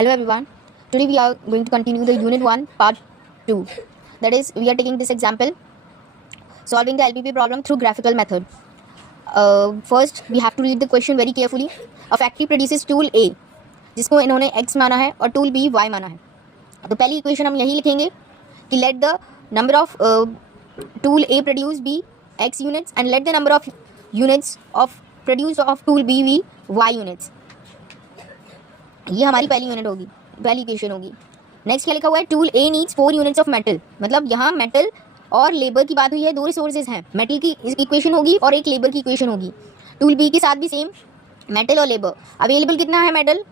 Hello everyone. Today we are going to continue the Unit 1 Part 2. That is, we are taking this example, solving the LPP problem through graphical method. First, we have to read the question very carefully. A factory produces tool A, जिसको इन्होंने X माना है और tool B Y माना है. तो पहली equation हम यही लिखेंगे कि let the number of tool A produce be X units and let the number of units of produced of tool B be Y units. ये हमारी पहली यूनिट होगी, पहली इक्वेशन होगी. नेक्स्ट क्या लिखा हुआ है, tool A needs 4 units of metal. मतलब यहाँ मेटल और लेबर की बात हुई है, दो रिसोर्सेज हैं. मेटल की इक्वेशन होगी और एक लेबर की इक्वेशन होगी. टूल बी के साथ भी सेम, मेटल और लेबर. अवेलेबल कितना है मेटल,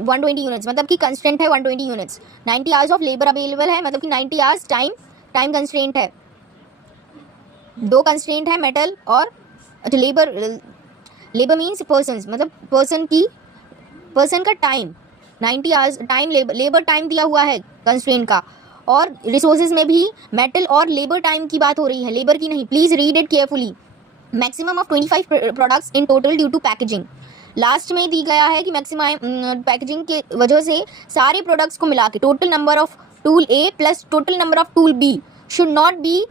120 यूनिट्स, मतलब कि कंस्ट्रेंट है 120 units. 90 hours of labour available है, मतलब कि 90 आवर्स टाइम कंस्ट्रेंट है. दो कंस्ट्रेंट है मेटल और लेबर. लेबर मीन्स पर्सन, मतलब पर्सन का time 90 hours time, labour time दिया हुआ है कंस्ट्रेंट का. और रिसोर्सेज में भी मेटल और लेबर टाइम की बात हो रही है, लेबर की नहीं. Please read it carefully. Maximum of 25 products in total due to packaging. Last में दी गया है कि मैक्सिमम पैकेजिंग के वजह से सारे प्रोडक्ट्स को मिला के total number of tool A plus total number of tool B should not be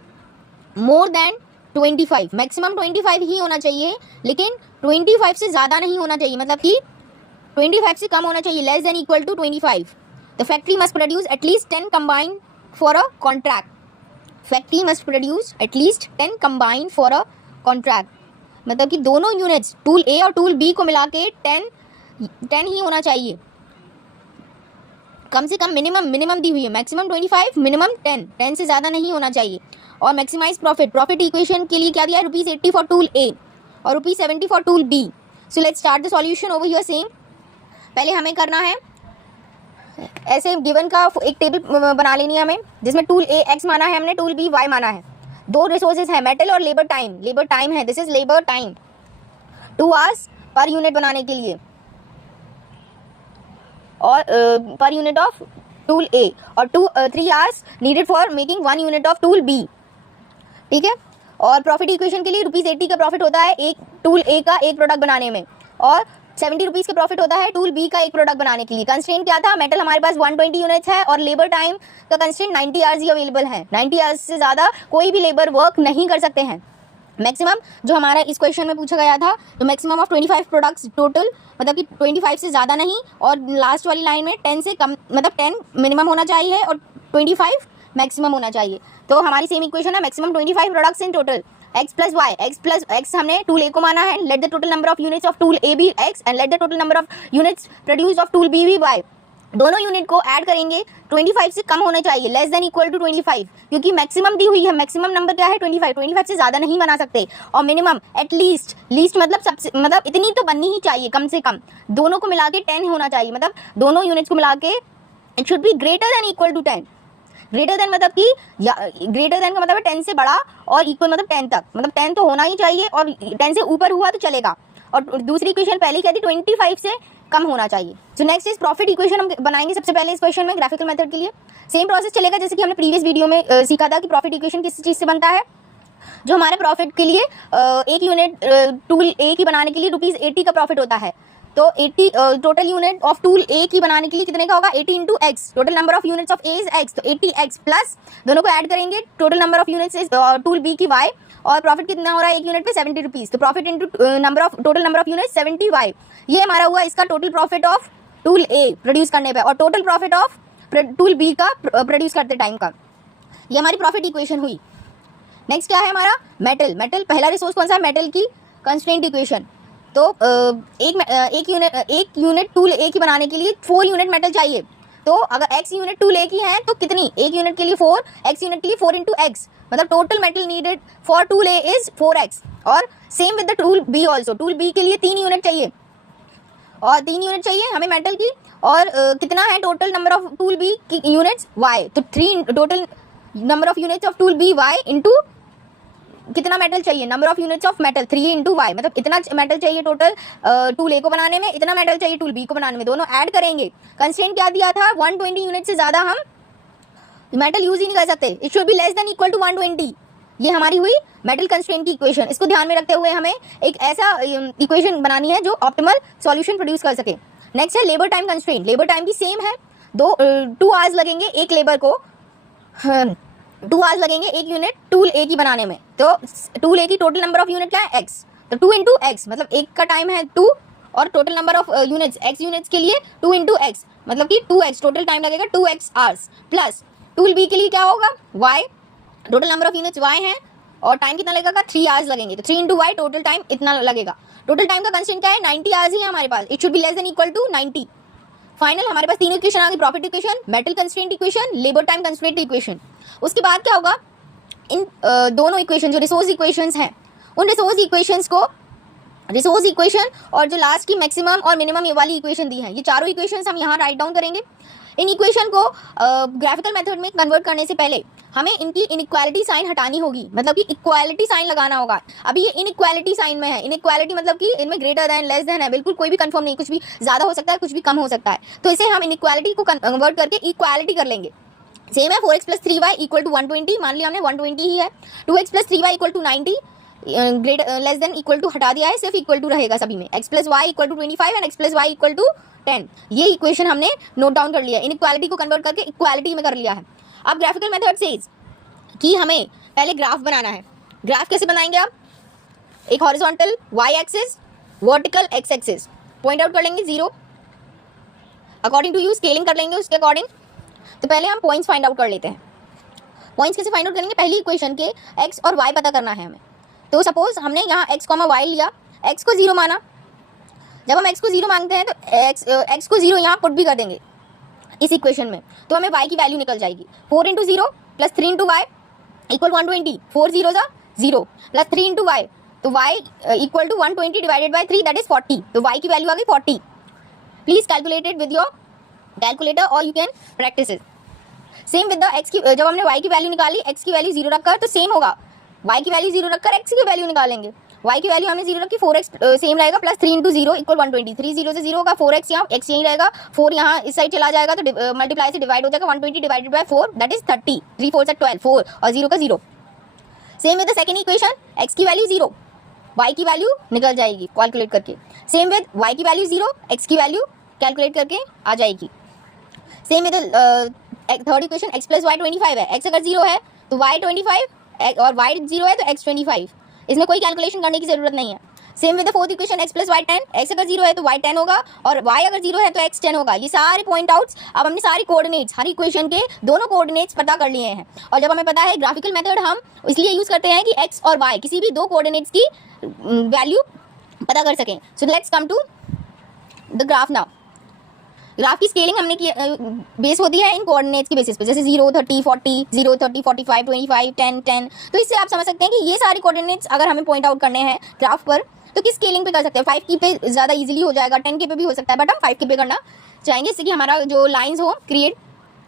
more than 25. Maximum 25 ही होना चाहिए, लेकिन 25 से ज़्यादा नहीं होना चाहिए, मतलब कि 25 से कम होना चाहिए, less than equal to 25. The factory must produce at least 10 combine for a contract. Factory must produce at least 10 combine for a contract. मतलब कि दोनों यूनिट्स टूल ए और टूल बी को मिला के 10 ही होना चाहिए. कम से कम मिनिमम दी हुई है, मैक्सिमम 25, मिनिमम 10 से ज़्यादा नहीं होना चाहिए. और मैक्सिमाइज प्रॉफिट इक्वेशन के लिए क्या दिया है, ₹80 फॉर टूल ए और ₹70 for tool B. So let's start the solution over here. Same पहले हमें करना है, ऐसे गिवन का एक टेबल बना लेनी है हमें, जिसमें टूल ए एक्स माना है हमने, टूल बी वाई माना है. दो रिसोर्सेज है, मेटल और लेबर टाइम है. This is labour time, 2 hours per unit बनाने के लिए, और per unit of tool A, और 3 hours needed for making 1 unit of tool B. ठीक है. और प्रॉफिट इक्वेशन के लिए ₹80 का प्रॉफिट होता है एक टूल ए का एक प्रोडक्ट बनाने में, और ₹70 का प्रॉफिट होता है टूल बी का एक प्रोडक्ट बनाने के लिए. कंस्ट्रेंट क्या था, मेटल हमारे पास 120 यूनिट्स है और लेबर टाइम का कंस्ट्रेंट 90 आवर्स ही अवेलेबल है. 90 आवर्स से ज़्यादा कोई भी लेबर वर्क नहीं कर सकते हैं. मैक्सिमम जो हमारा इस क्वेश्चन में पूछा गया था, तो मैक्सिमम ऑफ 25 प्रोडक्ट्स टोटल, मतलब कि 25 से ज़्यादा नहीं, और लास्ट वाली लाइन में 10 से कम, मतलब 10 मिनिमम होना चाहिए और 25 मैक्सिमम होना चाहिए. तो हमारी सेम इक्वेशन है, maximum 25 products in total, x plus Y. x हमने टूल ए को माना है. Let the total number of units of tool A be x and let the total number of units produce of tool B be Y. दोनों unit को add करेंगे, 25 से कम होना चाहिए, लेस देन इक्वल टू 25, क्योंकि मैक्सिमम दी हुई है. मैक्सिमम नंबर क्या है, 25 से ज़्यादा नहीं बना सकते. और मिनिमम एटलीस्ट, लीस्ट मतलब सबसे, मतलब इतनी तो बननी ही चाहिए कम से कम. दोनों को मिला के 10 होना चाहिए, मतलब दोनों यूनिट्स को मिला के it should be greater than equal to 10. Greater than मतलब कि ग्रेटर देन का मतलब है 10 से बड़ा, और इक्वल मतलब 10 तक, मतलब 10 तो होना ही चाहिए, और 10 से ऊपर हुआ तो चलेगा. और दूसरी इक्वेशन पहले क्या थी, 25 से कम होना चाहिए. So next is profit equation हम बनाएंगे सबसे पहले इस क्वेश्चन में ग्राफिकल मेथड के लिए. सेम प्रोसेस चलेगा जैसे कि हमने प्रीवियस वीडियो में सीखा था कि प्रॉफिट इक्वेशन किस चीज़ से बनता है. जो हमारे प्रॉफिट के लिए एक यूनिट टूल ए की बनाने के लिए ₹80 का प्रॉफिट होता है. तो 80 total unit of tool A की बनाने के लिए कितने का होगा, 80 into X. Total number of units of A is X, तो 80x प्लस दोनों को ऐड करेंगे, total number of units is tool B की वाई. और प्रॉफिट कितना हो रहा है एक यूनिट पे, ₹70. तो profit into total number of unit 70y. ये हमारा हुआ इसका total profit of tool A produce करने पे, और total profit of tool B का प्रोड्यूस करते टाइम का. ये हमारी प्रॉफिट इक्वेशन हुई. नेक्स्ट क्या है हमारा, मेटल. पहला रिसोर्स कौन सा है, मेटल की कंस्ट्रेंट इक्वेशन. तो एक यूनिट टूल ए की बनाने के लिए 4 यूनिट मेटल चाहिए. तो अगर x यूनिट टूल ए की है तो कितनी, एक यूनिट के लिए 4, x यूनिट के लिए 4 इंटू एक्स, मतलब total metal needed for tool A is 4x. और same with the tool B also, tool B के लिए 3 यूनिट चाहिए, और 3 यूनिट चाहिए हमें मेटल की. और कितना है total number of tool B की यूनिट्स y, तो 3 total number of units of tool B y into कितना मेटल चाहिए, number of units of metal 3 into Y, मतलब इतना मेटल चाहिए टोटल टूल ए को बनाने में, इतना मेटल चाहिए टूल बी को बनाने में. दोनों ऐड करेंगे. कंस्ट्रेंट क्या दिया था, 120 यूनिट से ज़्यादा हम मेटल यूज ही नहीं कर सकते. It should be less than equal to 120. ये हमारी हुई मेटल कंस्ट्रेंट की इक्वेशन. इसको ध्यान में रखते हुए हमें एक ऐसा इक्वेशन बनानी है जो ऑप्टिमल सॉल्यूशन प्रोड्यूस कर सके. नेक्स्ट है labour time constraint. Labour time भी सेम है, 2 आवर्स लगेंगे एक लेबर को, 2 आवर्स लगेंगे एक यूनिट टूल ए की बनाने में। तो टूल ए की टोटल नंबर ऑफ यूनिट क्या है, x, तो 2 इंटू एक्स, मतलब एक का टाइम है 2 और total number of units x units के लिए 2 इंटू एक्स, मतलब कि 2x, टोटल टाइम लगेगा 2x hours, plus tool B के लिए क्या होगा y, total number of units y है और टाइम कितना लगेगा 3 आवर्स लगेंगे, तो 3 इंटू वाई, टोटल टाइम इतना लगेगा। टोटल टाइम का कंस्ट्रेंट क्या है, 90 आवर्स ही है हमारे पास, it should be less than equal to 90। Final हमारे पास तीनों इक्वेशन आ गई, profit equation, metal constraint equation, labour time constraint equation. उसके बाद क्या होगा, इन दोनों इक्वेशन जो रिसोर्स इक्वेशंस हैं, उन रिसोर्स इक्वेशंस को, रिसोर्स इक्वेशन और जो लास्ट की मैक्सिमम और मिनिमम ये वाली इक्वेशन दी है, ये चारों इक्वेशंस हम यहाँ राइट डाउन करेंगे। इन इक्वेशन को ग्राफिकल मेथड में कन्वर्ट करने से पहले हमें इनकी इनइक्वालिटी साइन हटानी होगी, मतलब कि इक्वालिटी साइन लगाना होगा। अभी ये इनइक्वालिटी साइन में है, इनइक्वालिटी मतलब कि इनमें ग्रेटर देन लेस देन है, बिल्कुल कोई भी कंफर्म नहीं, कुछ भी ज़्यादा हो सकता है, कुछ भी कम हो सकता है। तो इसे हम इनइक्वालिटी को कन्वर्ट करके इक्वालिटी कर लेंगे। सेम है 4x + 3y इक्वल टू 120, मान लिया हमने 120 ही है। 2x + 3y equal to 90, greater less than equal to हटा दिया है, सिर्फ इक्वल टू रहेगा सभी में। x + y equal to 25 and x + y equal to 10, ये इक्वेशन हमने नोट डाउन कर लिया, इनइक्वालिटी को कन्वर्ट करके इक्वालिटी में कर लिया है। अब ग्राफिकल मेथड सेज कि हमें पहले ग्राफ बनाना है। ग्राफ कैसे बनाएंगे आप, एक horizontal y axis, vertical x axis, point out कर लेंगे 0, अकॉर्डिंग टू यू स्केलिंग कर लेंगे उसके अकॉर्डिंग। तो पहले हम पॉइंट्स फाइंड आउट कर लेते हैं। पॉइंट्स कैसे फाइंड आउट करेंगे, पहली इक्वेशन के x और y पता करना है हमें। तो सपोज हमने यहाँ x, y लिया, x को 0 माना। जब हम x को 0 मानते हैं तो x को 0 यहाँ पुट भी कर देंगे इस इक्वेशन में, तो हमें y की वैल्यू निकल जाएगी 4 into 0 plus 3 into y equal 120, 4 0 0 plus 3 into y, तो y equal to 120 divided by 3 that is 40, तो y की वैल्यू आ गई 40। Please calculate it with your calculator और you can practise it. Same with the x की, जब हमने y की वैल्यू निकाली, x की वैल्यू 0 रखकर, तो सेम होगा, y की वैल्यू 0 रखकर x की वैल्यू निकालेंगे। y की वैल्यू हमने 0 रखी, 4x सेम रहेगा, प्लस 3 इंटू 0 इक्वल 120, 3 0 से 0 होगा, 4x यहाँ, x यहीं रहेगा, 4 यहाँ इस साइड चला जाएगा, तो मल्टीप्लाई से डिवाइड हो जाएगा, 120 डिवाइडेड बाय 4 दैट इज 30, 3 4 से 12, 4 और 0 का 0। Same with the second equation, x की वैल्यू 0, y की वैल्यू निकल जाएगी कैलकुलेट करके। सेम विद y की वैल्यू 0, x की वैल्यू कैलकुलेट करके आ जाएगी। Same with third equation, x + y 25 है, x अगर 0 है तो y 25 और y 0 है तो x 25, इसमें कोई कैलकुलेशन करने की जरूरत नहीं है। Same with the fourth equation, x + y 10, x अगर 0 है तो y 10 होगा और y अगर 0 है तो x 10 होगा। ये सारे पॉइंट आउट्स, अब हमने सारे कोऑर्डिनेट्स, हर इक्वेशन के दोनों कोऑर्डिनेट्स पता कर लिए हैं। और जब हमें पता है ग्राफिकल मेथड हम इसलिए यूज करते हैं कि x और y किसी भी दो कोऑर्डिनेट्स की वैल्यू पता कर सकें। So let's come to the graph now. Graph की स्केलिंग हमने की बेस होती है इन कोऑर्डिनेट्स के बेसिस पे, जैसे 0 30 40, 0 30 45 25 10 10। तो इससे आप समझ सकते हैं कि ये सारे कोऑर्डिनेट्स अगर हमें पॉइंट आउट करने हैं ग्राफ पर तो किस स्केलिंग पे कर सकते हैं। 5 की पे ज़्यादा इजीली हो जाएगा, 10 के पे भी हो सकता है, बट हम 5 के पे करना चाहेंगे, इससे कि हमारा जो लाइन्स हो क्रिएट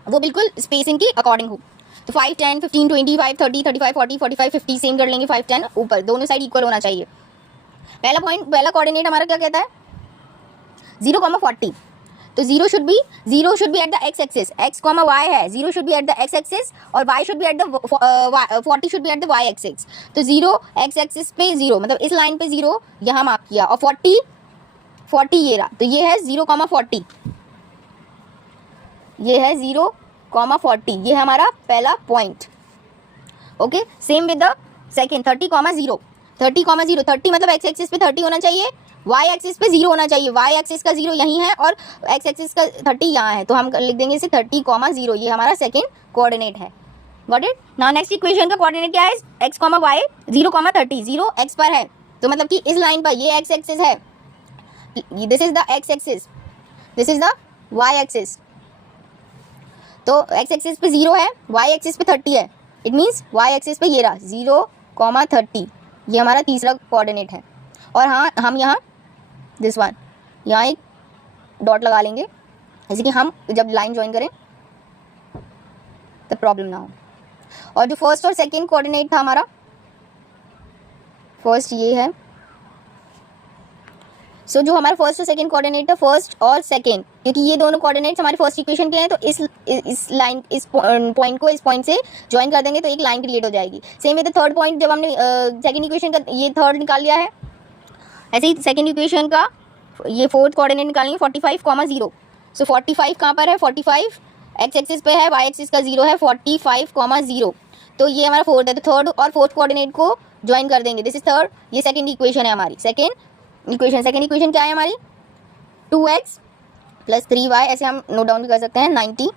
वो बिल्कुल स्पेसिंग की अकॉर्डिंग हो। तो 5 10 15 25 30 35 40 45 50 सेम कर लेंगे, 5 10 ऊपर दोनों साइड इक्वल होना चाहिए। पहला कोऑर्डिनेट हमारा क्या कहता है 0,40, तो 0 should be at the x axis, x, y है, 0 should be at the x axis और y should be at the 40 should be at the y axis. तो 0 x एक्सिस पे 0, मतलब इस लाइन पे 0 यहाँ मार्क किया और 40 ये रहा, तो ये है 0,40, ये है 0,40, ये है हमारा पहला point. Okay, same with the second 30,0, 30 मतलब x एक्सिस पे 30 होना चाहिए, y एक्सिस पे 0 होना चाहिए, y एक्सिस का 0 यहीं है और x एक्सिस का 30 यहाँ है, तो हम लिख देंगे इसे 30,0, ये हमारा सेकेंड कोऑर्डिनेट है। Got it. Now next equation का कोऑर्डिनेट क्या है, x, y 0,30, 0 x पर है, तो मतलब कि इस लाइन पर ये x एक्सिस है, this is the x axis, this is the y axis. तो x एक्सिस पे 0 है, y एक्सिस पे 30 है, इट मीन्स y एक्सिस पे ये रहा 0,30, ये हमारा तीसरा कोऑर्डिनेट है। और हाँ, हम यहाँ दिस वन यहाँ एक डॉट लगा लेंगे, जैसे कि हम जब लाइन ज्वाइन करें तो प्रॉब्लम ना हो। और जो फर्स्ट और सेकंड कोऑर्डिनेट था हमारा, फर्स्ट ये है, सो जो हमारा फर्स्ट और सेकंड कोऑर्डिनेट है, फर्स्ट और सेकंड, क्योंकि ये दोनों कोऑर्डिनेट्स हमारे फर्स्ट इक्वेशन के हैं, तो इस लाइन, इस पॉइंट को इस पॉइंट से ज्वाइन कर देंगे तो एक लाइन क्रिएट हो जाएगी। Same with the third point, जब हमने सेकंड इक्वेशन का ये थर्ड निकाल लिया है, ऐसे ही सेकंड इक्वेशन का ये फोर्थ कोऑर्डिनेट निकालेंगे 45,0। सो 45 कहाँ पर है, 45 एक्स एक्सिस पे है, वाई एक्सिस का 0 है, 45,0। तो ये हमारा फोर्थ है, तो थर्ड और फोर्थ कोऑर्डिनेट को ज्वाइन कर देंगे, दिस इज थर्ड। ये सेकंड इक्वेशन है हमारी, सेकंड इक्वेशन क्या है हमारी, 2x + 3y, ऐसे हम नोट डाउन भी कर सकते हैं, 90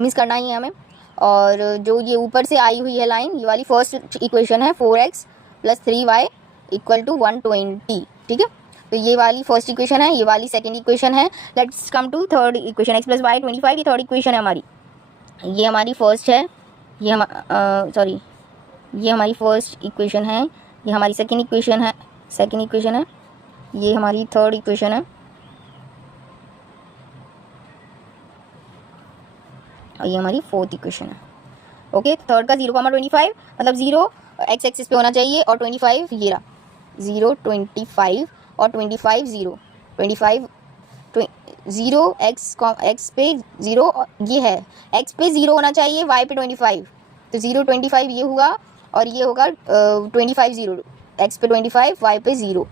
मिस करना ही है हमें। और जो ये ऊपर से आई हुई है लाइन, ये वाली फर्स्ट इक्वेशन है 4x + 3y = 120, ठीक है। तो ये वाली फर्स्ट इक्वेशन है, ये वाली सेकंड इक्वेशन है। Let's come to third equation, x + y 25, ये थर्ड इक्वेशन है हमारी। ये हमारी फर्स्ट है, ये हमारी फर्स्ट इक्वेशन है, ये हमारी सेकंड इक्वेशन है, ये हमारी थर्ड इक्वेशन है, और ये हमारी फोर्थ इक्वेशन है। ओके, थर्ड का 0,25 मतलब 0 एक्स एक्सिस पे होना चाहिए, और 25 ये रहा 0 25 और 25 0 25 0 एक्स पे 0, ये है एक्स पे 0 होना चाहिए, वाई पे 25, तो 0 25 ये हुआ, और ये होगा 25 0, एक्स पे 25 वाई पे 0।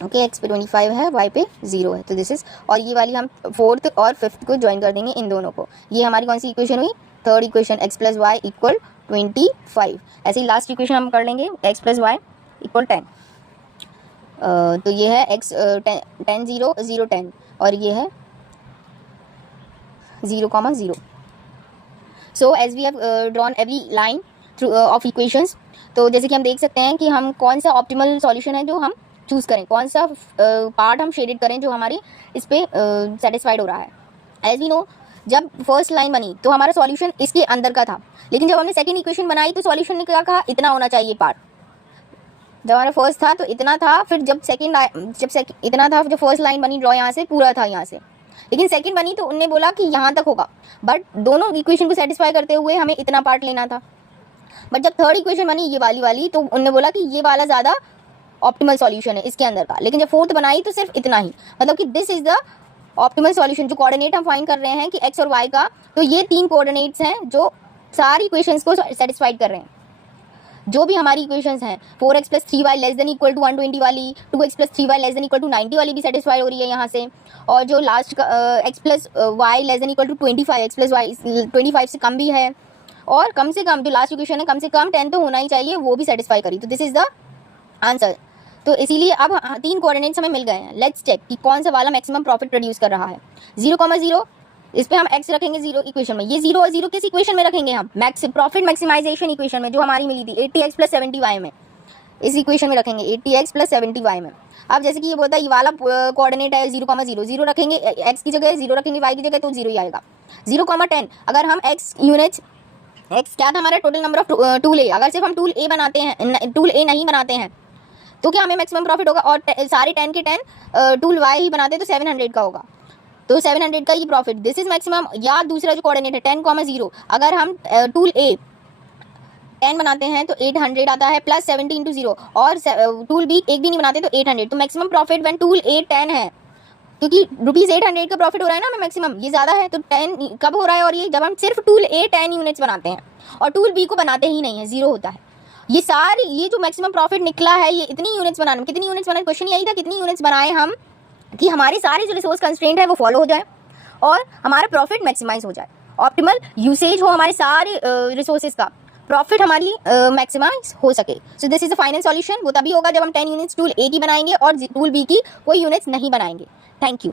ओके, एक्स पे 25 है, वाई पे 0 है, तो दिस इज। और ये वाली हम फोर्थ और फिफ्थ को ज्वाइन कर देंगे इन दोनों को। ये हमारी कौन सी इक्वेशन हुई, थर्ड इक्वेशन, x + y = 25। ऐसे ही लास्ट इक्वेशन हम कर लेंगे, x + y = 10। तो ये है x 10 0 0 10, और ये है 0,0। So as we have drawn every line through of equations, तो जैसे कि हम देख सकते हैं कि हम कौन सा ऑप्टिमल सॉल्यूशन है जो हम चूज़ करें, कौन सा पार्ट हम शेडेड करें जो हमारी इस पे सेटिस्फाइड हो रहा है। एज वी नो, जब फर्स्ट लाइन बनी तो हमारा सॉल्यूशन इसके अंदर का था, लेकिन जब हमने सेकंड इक्वेशन बनाई तो सॉल्यूशन ने क्या कहा, इतना होना चाहिए पार्ट। जब हमारा फर्स्ट था तो इतना था, फिर जब इतना था, जब फर्स्ट लाइन बनी ड्रॉ यहाँ से पूरा था यहाँ से, लेकिन सेकंड बनी तो उनने बोला कि यहाँ तक होगा, बट दोनों इक्वेशन को सेटिस्फाई करते हुए हमें इतना पार्ट लेना था। बट जब थर्ड इक्वेशन बनी ये वाली तो उनने बोला कि ये वाला ज़्यादा ऑप्टिमल सॉल्यूशन है इसके अंदर का, लेकिन जब फोर्थ बनाई तो सिर्फ इतना ही, मतलब कि this is the optimal solution. जो कोऑर्डिनेट हम फाइंड कर रहे हैं कि एक्स और वाई का, तो ये 3 कोऑर्डिनेट्स हैं जो सारी इक्वेशंस को सेटिस्फाइड कर रहे हैं। जो भी हमारी इक्वेशंस हैं, 4x + 3y ≤ 120 वाली, 2x + 3y ≤ 90 वाली भी सेटिस्फाइड हो रही है यहाँ से, और जो लास्ट का x + y ≤ 25, x + y 25 से कम भी है, और कम से कम जो लास्ट इक्वेशन है कम से कम 10 तो होना ही चाहिए, वो भी सेटिस्फाई करी, तो दिस इज द आंसर। तो इसीलिए अब 3 कोऑर्डिनेट्स हमें मिल गए हैं। लेट्स चेक कि कौन सा वाला मैक्सिमम प्रॉफिट प्रोड्यूस कर रहा है। 0,0 इस पे हम x रखेंगे 0 इक्वेशन में, ये 0 और 0 किस इक्वेशन में रखेंगे हम, प्रॉफिट मैक्सिमाइजेशन इक्वेशन में जो हमारी मिली थी 80x + 70y में, इस इक्वेशन में रखेंगे 80x + 70y में। अब जैसे कि ये बोलता है ये वाला कोऑर्डिनेट है 0,0, 0 रखेंगे x की जगह, 0 रखेंगे y की जगह, तो 0 ही आएगा। 0,10 अगर हम x यूनिट्स, x क्या था हमारा टोटल नंबर ऑफ टूल ए, अगर सिर्फ हम टूल ए बनाते हैं, टूल ए नहीं बनाते हैं, तो क्या हमें मैक्सिमम प्रॉफिट होगा, और सारे 10 के 10 टूल वाई ही बनाते तो 700 का होगा, तो 700 का ये प्रॉफिट, दिस इज मैक्सिमम। या दूसरा जो कोऑर्डिनेट है 10,0, अगर हम टूल ए 10 बनाते हैं तो 800 आता है, प्लस 70 × 0, और टूल बी एक भी नहीं बनाते तो 800, तो मैक्सिमम प्रॉफिट व्हेन टूल ए 10 है, क्योंकि ₹800 का प्रॉफिट हो रहा है ना हमें मैक्सिमम, ये ज़्यादा है, तो 10 कब हो रहा है, और ये जब हम सिर्फ टूल ए 10 यूनिट्स बनाते हैं, और टूल बी को बनाते ही नहीं है, 0 होता है। ये सारी, ये जो मैक्सिमम प्रॉफिट निकला है, ये इतनी यूनिट्स बनाने में, कितनी यूनिट्स बनाए, क्वेश्चन यही था कितनी यूनिट्स बनाए हम, कि हमारे सारे जो रिसोर्स कंस्ट्रेंट है वो फॉलो हो जाए और हमारा प्रॉफिट मैक्सिमाइज हो जाए, ऑप्टिमल यूसेज हो हमारे सारे रिसोर्सेज का, प्रॉफिट हमारी मैक्सिमाइज हो सके। So this is the final solution. वो तभी होगा जब हम 10 यूनिट्स टूल ए की बनाएंगे और टूल बी की कोई यूनिट्स नहीं बनाएंगे। Thank you.